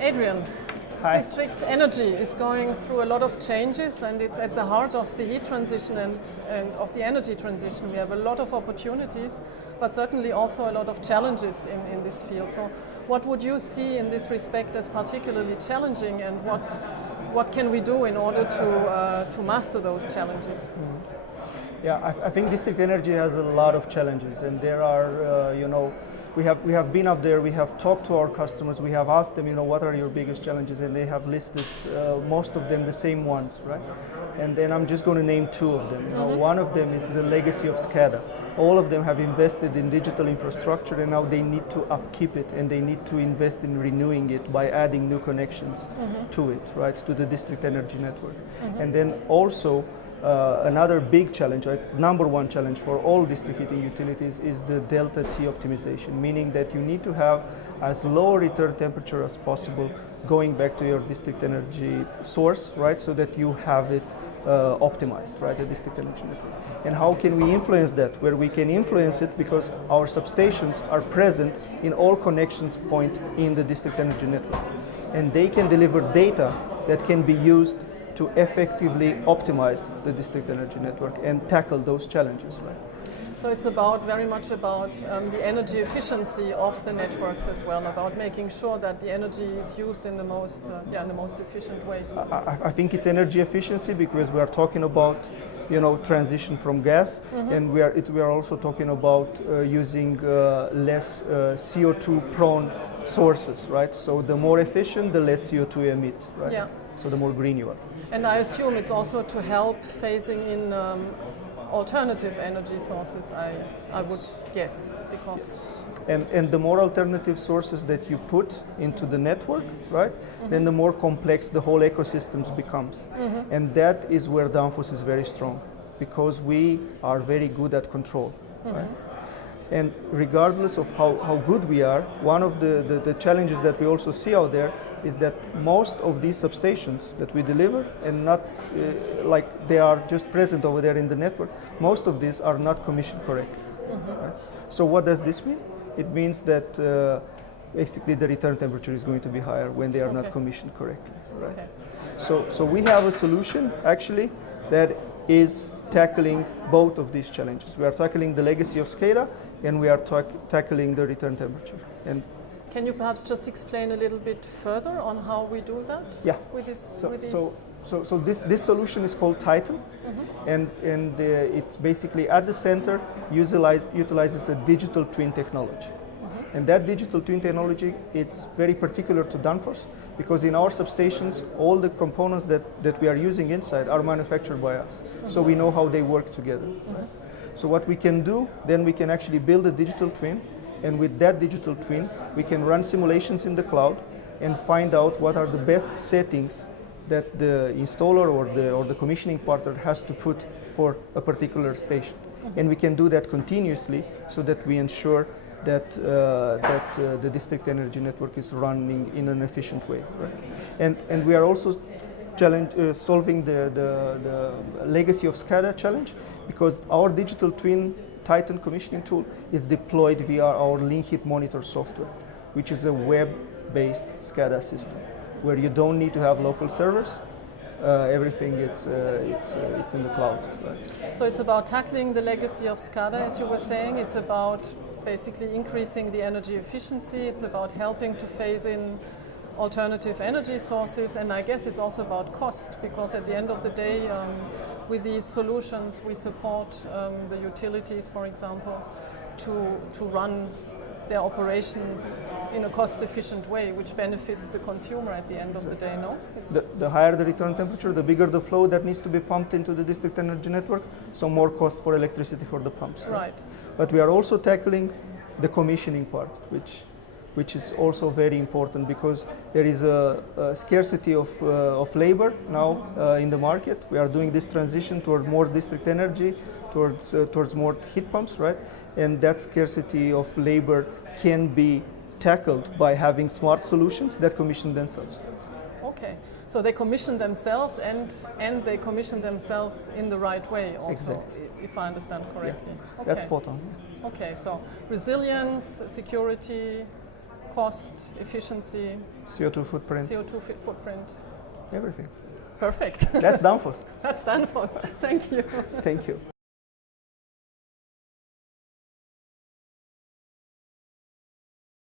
Adrian, Hi. District Energy is going through a lot of changes, and it's at the heart of the heat transition and of the energy transition. We have a lot of opportunities, but certainly also a lot of challenges in this field. So what would you see in this respect as particularly challenging, and what can we do in order to master those challenges? Yeah, I think District Energy has a lot of challenges, and there are, we have been up there, we have talked to our customers, we have asked them, what are your biggest challenges, and they have listed most of them the same ones, right? And then I'm just going to name two of them. One of them is the legacy of SCADA. All of them have invested in digital infrastructure, and now they need to upkeep it, and they need to invest in renewing it by adding new connections to it, right, to the District Energy network. And then also, another big challenge, or number one challenge for all district heating utilities, is the delta T optimization, meaning that you need to have as low return temperature as possible going back to your district energy source, right, so that you have it optimized, right, the district energy network. And how can we influence that? Where we can influence it because our substations are present in all connections point in the district energy network. And they can deliver data that can be used to effectively optimize the district energy network and tackle those challenges, right? So it's very much about the energy efficiency of the networks as well, about making sure that the energy is used in the most efficient way. I think it's energy efficiency because we are talking about, transition from gas, and we are also talking about using less CO2 prone sources, right? So the more efficient, the less CO2 emit, right? Yeah. So the more green you are. And I assume it's also to help phasing in alternative energy sources, I would guess, because... And the more alternative sources that you put into the network, right, then the more complex the whole ecosystems becomes. And that is where Danfoss is very strong, because we are very good at control, right? And regardless of how good we are, one of the challenges that we also see out there is that most of these substations that we deliver, and not like they are just present over there in the network, most of these are not commissioned correctly. Right? So what does this mean? It means that basically the return temperature is going to be higher when they are not commissioned correctly. Right? Okay. So we have a solution actually that is tackling both of these challenges. We are tackling the legacy of SCADA, and we are tackling the return temperature. And can you perhaps just explain a little bit further on how we do that? Yeah. So this solution is called Titan, and it's basically at the center utilizes a digital twin technology. And that digital twin technology, it's very particular to Danfoss, because in our substations, all the components that we are using inside are manufactured by us. So we know how they work together. Right? So what we can do, then we can actually build a digital twin, and with that digital twin, we can run simulations in the cloud and find out what are the best settings that the installer or the commissioning partner has to put for a particular station. And we can do that continuously so that we ensure that the district energy network is running in an efficient way. Right? And we are also solving the legacy of SCADA challenge, because our digital twin Titan commissioning tool is deployed via our Lean Heat Monitor software, which is a web-based SCADA system where you don't need to have local servers. Everything it's in the cloud. Right? So it's about tackling the legacy of SCADA, as you were saying. It's about basically increasing the energy efficiency. It's about helping to phase in alternative energy sources, and I guess it's also about cost, because at the end of the day, with these solutions, we support the utilities, for example, to run their operations in a cost-efficient way, which benefits the consumer at the end of the day, no? The higher the return temperature, the bigger the flow that needs to be pumped into the district energy network, so more cost for electricity for the pumps. Right. But we are also tackling the commissioning part, which is also very important, because there is a scarcity of labor now in the market. We are doing this transition toward more district energy, towards more heat pumps, right? And that scarcity of labor can be tackled by having smart solutions that commission themselves. Okay, so they commission themselves, and they commission themselves in the right way also, exactly. If I understand correctly. Yeah. Okay. That's spot on. Okay, so resilience, security, cost, efficiency, CO2 footprint, CO2 footprint. everything. Perfect. That's Danfoss. That's Danfoss. Thank you. Thank you.